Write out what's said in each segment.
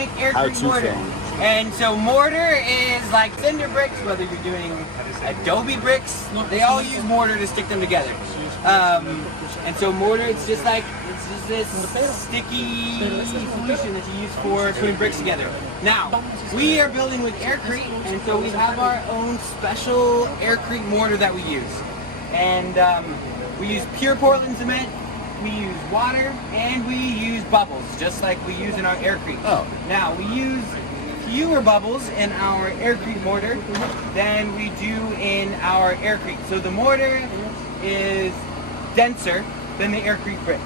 make Aircrete mortar. And so mortar is like cinder bricks, whether you're doing adobe bricks, they all use mortar to stick them together. And so mortar, it's just this sticky solution that you use for putting bricks together. Now, we are building with Aircrete, and so we have our own special Aircrete mortar that we use. And we use pure Portland cement, we use water, and we use bubbles, just like we use in our Aircrete. Oh. Now, we use fewer bubbles in our Aircrete mortar than we do in our Aircrete. So the mortar is denser than the Aircrete bricks.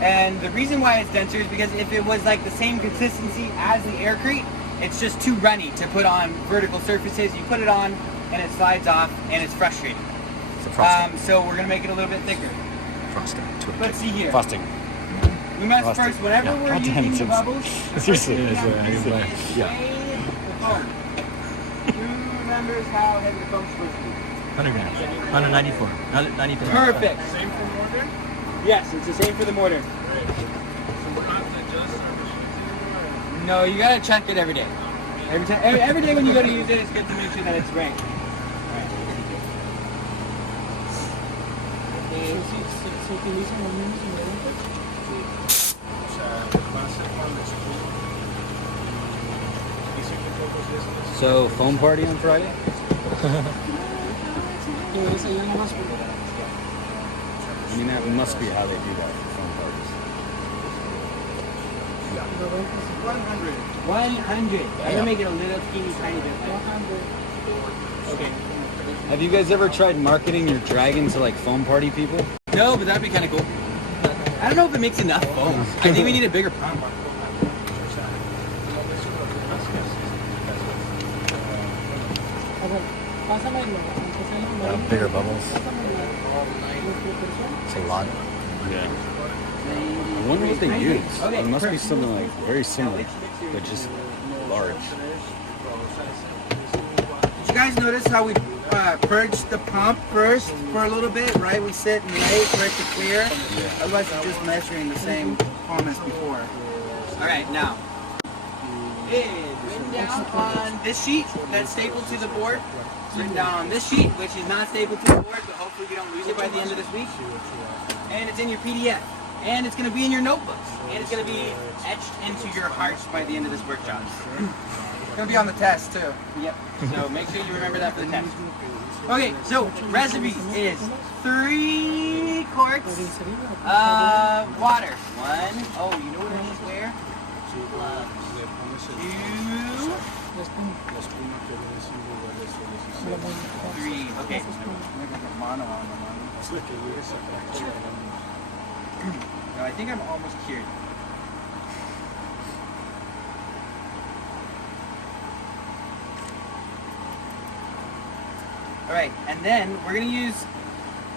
And the reason why it's denser is because if it was like the same consistency as the Aircrete, it's just too runny to put on vertical surfaces. You put it on and it slides off and it's frustrating. So we're gonna make it a little bit thicker. Frosting. Let's see here. Frosting. We must first, whenever we're using the bubbles, seriously, yeah. Who remembers how heavy the foam's supposed to be? 100 grams. 194. 92. Perfect. Same for mortar? Yes, it's the same for the mortar. Great. So we're not to adjust our machine? No, you gotta check it every day. Every day when you go to use it, it's good to make sure that it's right. So, foam party on Friday? I mean, that must be how they do that for foam parties. 100. 100. I'm gonna make it a little teeny tiny bit. 100. Okay. Have you guys ever tried marketing your dragon to like foam party people? No, but that'd be kind of cool. I don't know if it makes enough foam. I think we need a bigger pump. Bigger bubbles. It's a lot. Yeah. I wonder what they use. It must be something like very similar, but just large. Did you guys notice how we purged the pump first for a little bit, right? We sit and wait for it to clear. Yeah. Otherwise, it's just measuring the same foam as before. All right, now. It is written down on this sheet that's stapled to the board. It's written down on this sheet, which is not stapled to the board, but hopefully we don't lose it by the end of this week. And it's in your PDF. And it's going to be in your notebooks. And it's going to be etched into your hearts by the end of this workshop. It's going to be on the test, too. Yep. So make sure you remember that for the test. Okay, so recipe is 3 quarts of water. 1. Oh, you know what I should wear? 2. 3. Okay. No, I think I'm almost cured. Alright, and then we're going to use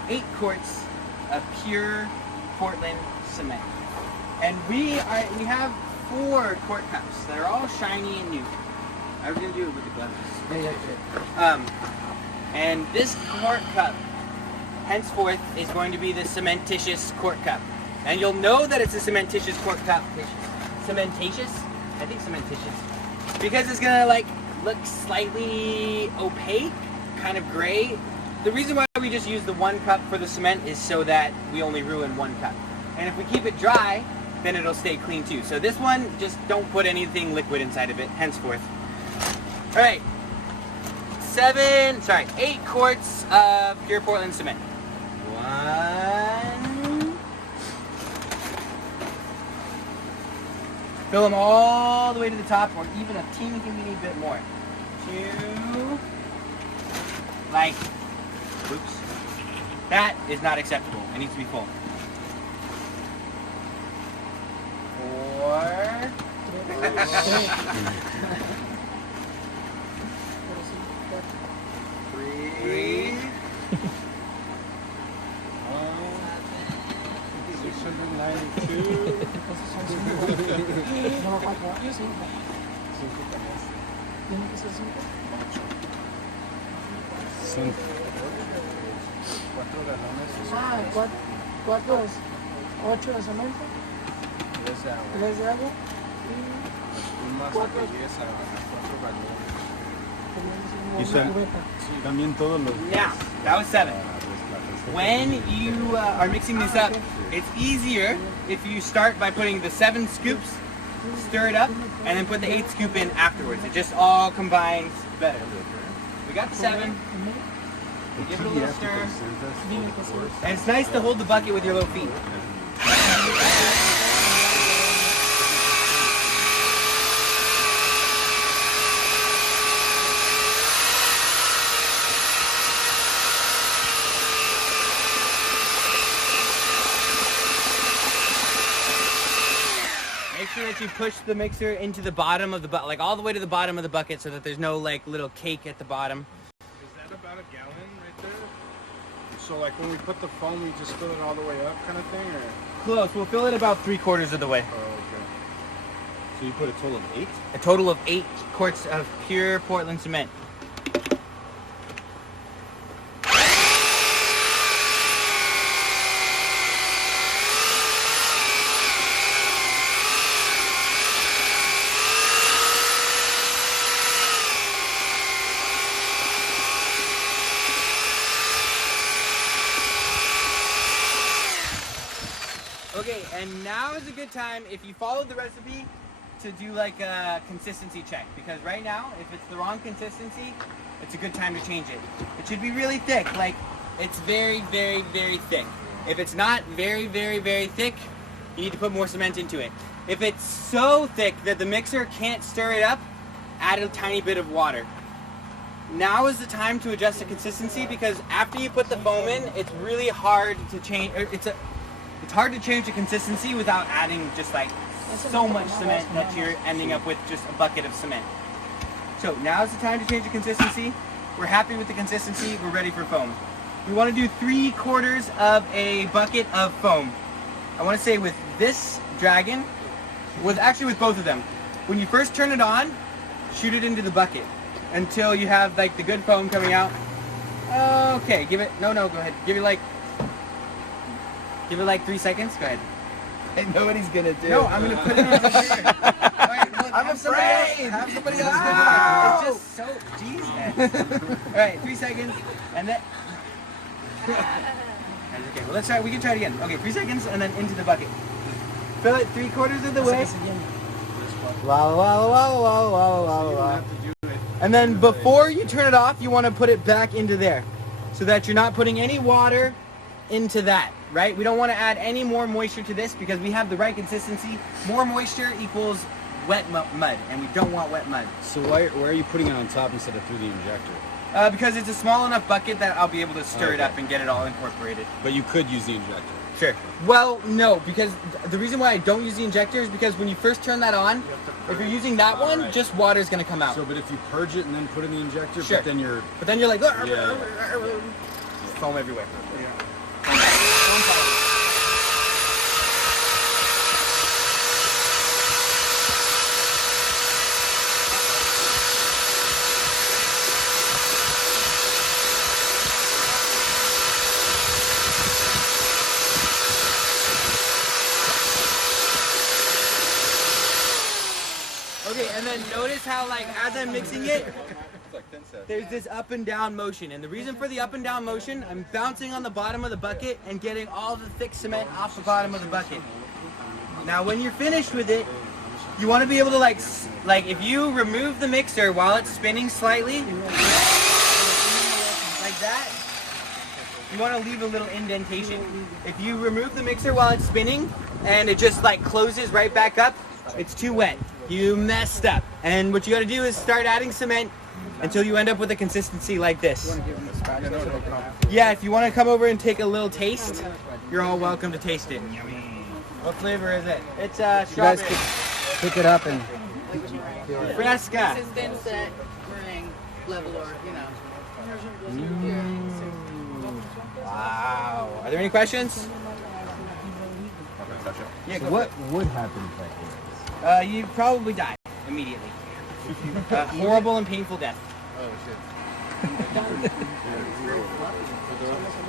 8 quarts of pure Portland cement. And we have 4 quart cups that are all shiny and new. I was going to do it with the gloves. And this quart cup, henceforth, is going to be the cementitious quart cup. And you'll know that it's a cementitious quart cup. Cementatious? I think cementitious. Because it's going to like look slightly opaque, kind of gray. The reason why we just use the 1 cup for the cement is so that we only ruin 1 cup. And if we keep it dry, then it'll stay clean too. So this one, just don't put anything liquid inside of it, henceforth. All right, 8 quarts of pure Portland cement. 1. Fill them all the way to the top, or even a teeny bit more. 2. Like, oops. That is not acceptable. It needs to be full. 4. 3. 692. 4 galones. 8 de cemento. 3 de agua. You said también todos los. Now, that was 7. When you are mixing this up, it's easier if you start by putting the 7 scoops, stir it up, and then put the 8th scoop in afterwards. It just all combines better. We got the 7. Give it a little stir. And it's nice to hold the bucket with your little feet. Make sure that you push the mixer into the bottom of the bucket, like all the way to the bottom of the bucket, so that there's no like little cake at the bottom. Is that about a gallon right there? So like when we put the foam, we just fill it all the way up kind of thing, or? Close. We'll fill it about 3/4 of the way. Oh, okay. So you put a total of 8? A total of 8 quarts of pure Portland cement. Okay, and now is a good time, if you followed the recipe, to do like a consistency check. Because right now, if it's the wrong consistency, it's a good time to change it. It should be really thick, like it's very, very, very thick. If it's not very, very, very thick, you need to put more cement into it. If it's so thick that the mixer can't stir it up, add a tiny bit of water. Now is the time to adjust the consistency, because after you put the foam in, it's really hard to change. It's hard to change the consistency without adding just like so much cement that you're ending up with just a bucket of cement. So now is the time to change the consistency. We're happy with the consistency. We're ready for foam. We want to do 3/4 of a bucket of foam. I want to say with this dragon, actually with both of them. When you first turn it on, shoot it into the bucket until you have like the good foam coming out. Okay, go ahead. Give it like 3 seconds. Go ahead. I know what he's gonna do. No, I'm gonna put it into here. I'm afraid. Have somebody else do It's just so, Jesus. All right, 3 seconds, and then. Okay, well let's try. We can try it again. Okay, 3 seconds, and then into the bucket. Fill it 3/4 of the way. Wow. And then before you turn it off, you want to put it back into there, so that you're not putting any water into that, right? We don't want to add any more moisture to this because we have the right consistency. More moisture equals wet mud, and we don't want wet mud. So why are you putting it on top instead of through the injector? Because it's a small enough bucket that I'll be able to stir it up and get it all incorporated. But you could use the injector. Sure. Well, no, because the reason why I don't use the injector is because when you first turn that on, if you're using that one, right, just water is going to come out. So, but if you purge it and then put in the injector, sure, but then you're like, yeah. Foam everywhere. Yeah. Okay, and then notice how, like, as I'm mixing it, there's this up and down motion. And the reason for the up and down motion, I'm bouncing on the bottom of the bucket and getting all the thick cement off the bottom of the bucket. Now, when you're finished with it, you want to be able to, like if you remove the mixer while it's spinning slightly, like that, you want to leave a little indentation. If you remove the mixer while it's spinning and it just, like, closes right back up, it's too wet. You messed up. And what you got to do is start adding cement until you end up with a consistency like this. Yeah, if you want to come over and take a little taste, you're all welcome to taste it. What flavor is it? It's strawberry. You guys pick it up and Fresca. Consistence that ring level or, Wow. Are there any questions? yeah. What would happen if I did this? You probably die immediately. A horrible and painful death. Oh shit.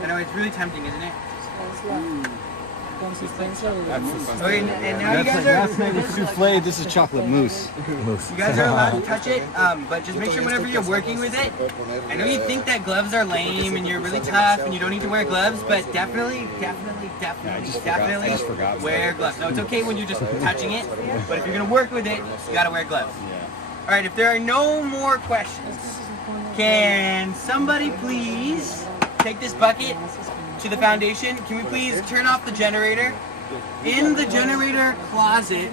I know, it's really tempting, isn't it? Okay, and now you guys That's are made souffle. This is chocolate mousse. you guys are allowed to touch it, but just make sure whenever you're working with it. I know you think that gloves are lame and you're really tough and you don't need to wear gloves, but definitely wear gloves. No, it's okay when you're just touching it, but if you're gonna work with it, you gotta wear gloves. All right, if there are no more questions, can somebody please take this bucket to the foundation? Can we please turn off the generator? In the generator closet,